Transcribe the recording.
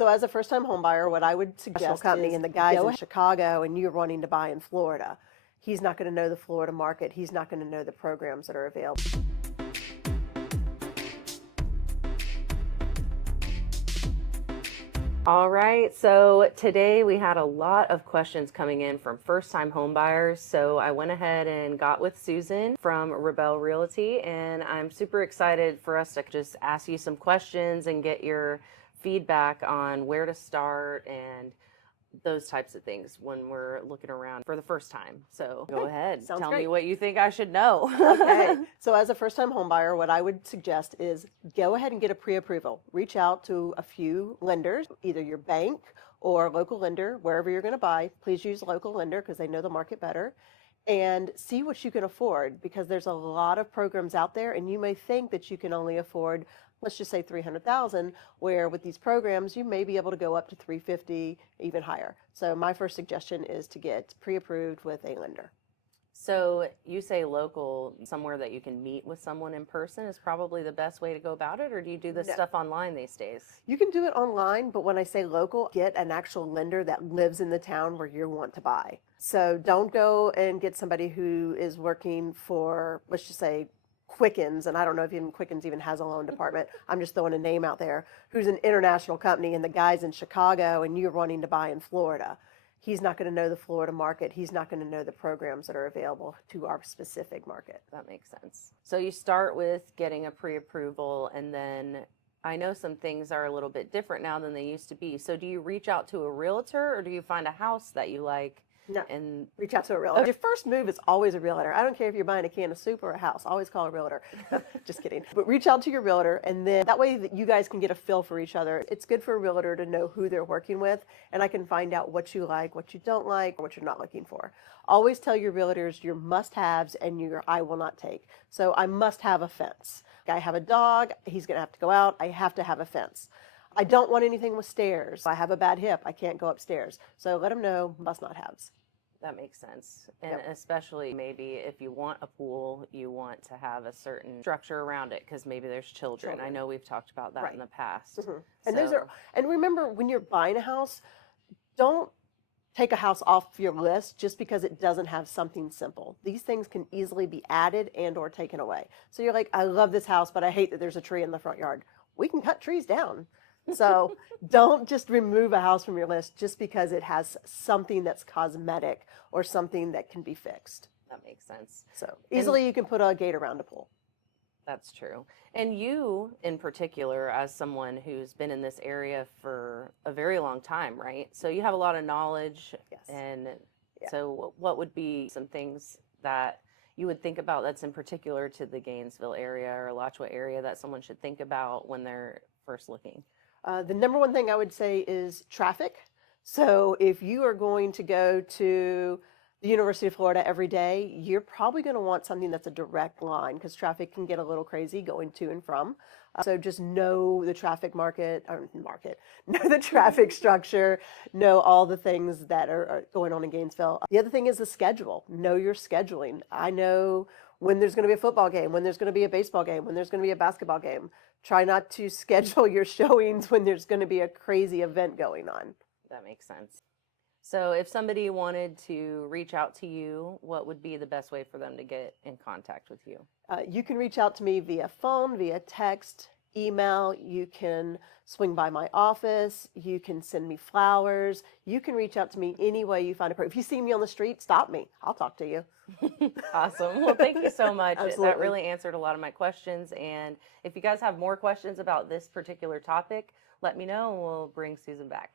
So as a first-time home buyer, what I would suggest company and the guys in Chicago and you're wanting to buy in Florida, he's not going to know the Florida market. He's not going to know the programs that are available. All right, so today we had a lot of questions coming in from first-time home buyers. So I went ahead and got with Susan from Rabell Realty, and I'm super excited for us to just ask you some questions and get your feedback on where to start and those types of things when we're looking around for the first time. So go ahead, tell me what you think I should know. Okay, so as a first-time home buyer, what I would suggest is go ahead and get a pre-approval. Reach out to a few lenders, either your bank or a local lender, wherever you're going to buy. Please use a local lender because they know the market better. And see what you can afford, because there's a lot of programs out there and you may think that you can only afford, let's just say 300,000, where with these programs you may be able to go up to 350, even higher. So my first suggestion is to get pre-approved with a lender. So you say local, somewhere that you can meet with someone in person is probably the best way to go about it, or do you do this stuff online these days? You can do it online, but when I say local, get an actual lender that lives in the town where you want to buy. So don't go and get somebody who is working for, let's just say, Quickens, and I don't know if even Quickens even has a loan department. I'm just throwing a name out there, who's an international company, and the guy's in Chicago and you're wanting to buy in Florida. He's not going to know the Florida market. He's not going to know the programs that are available to our specific market. That makes sense. So you start with getting a pre-approval, and then I know some things are a little bit different now than they used to be. So do you reach out to a realtor, or do you find a house that you like? No, and reach out to a realtor. Your first move is always a realtor. I don't care if you're buying a can of soup or a house. Always call a realtor. Just kidding. But reach out to your realtor, and then that way that you guys can get a feel for each other. It's good for a realtor to know who they're working with, and I can find out what you like, what you don't like, or what you're not looking for. Always tell your realtors your must-haves and your I will not take. So I must have a fence. I have a dog. He's going to have to go out. I have to have a fence. I don't want anything with stairs. I have a bad hip. I can't go upstairs. So let them know must not haves. That makes sense. And especially maybe if you want a pool, you want to have a certain structure around it because maybe there's children. I know we've talked about that in the past. And and remember, when you're buying a house, don't take a house off your list just because it doesn't have something simple. These things can easily be added and or taken away. So you're like, I love this house, but I hate that there's a tree in the front yard. We can cut trees down. So don't just remove a house from your list just because it has something that's cosmetic or something that can be fixed. That makes sense. So easily you can put a gate around a pool. That's true. And you in particular, as someone who's been in this area for a very long time, right? So you have a lot of knowledge. Yes. And so what would be some things that you would think about that's in particular to the Gainesville area or Alachua area that someone should think about when they're first looking? The number one thing I would say is traffic. So if you are going to go to the University of Florida every day, you're probably going to want something that's a direct line because traffic can get a little crazy going to and from. So just know the traffic know the traffic structure, know all the things that are going on in Gainesville. The other thing is the schedule. Know your scheduling. I know when there's going to be a football game, when there's going to be a baseball game, when there's going to be a basketball game. Try not to schedule your showings when there's going to be a crazy event going on. That makes sense. So if somebody wanted to reach out to you, what would be the best way for them to get in contact with you? You can reach out to me via phone, via text, email. You can swing by my office. You can send me flowers. You can reach out to me any way you find appropriate. If you see me on the street, stop me. I'll talk to you. Awesome. Well, thank you so much. Absolutely. That really answered a lot of my questions. And if you guys have more questions about this particular topic, let me know and we'll bring Susan back.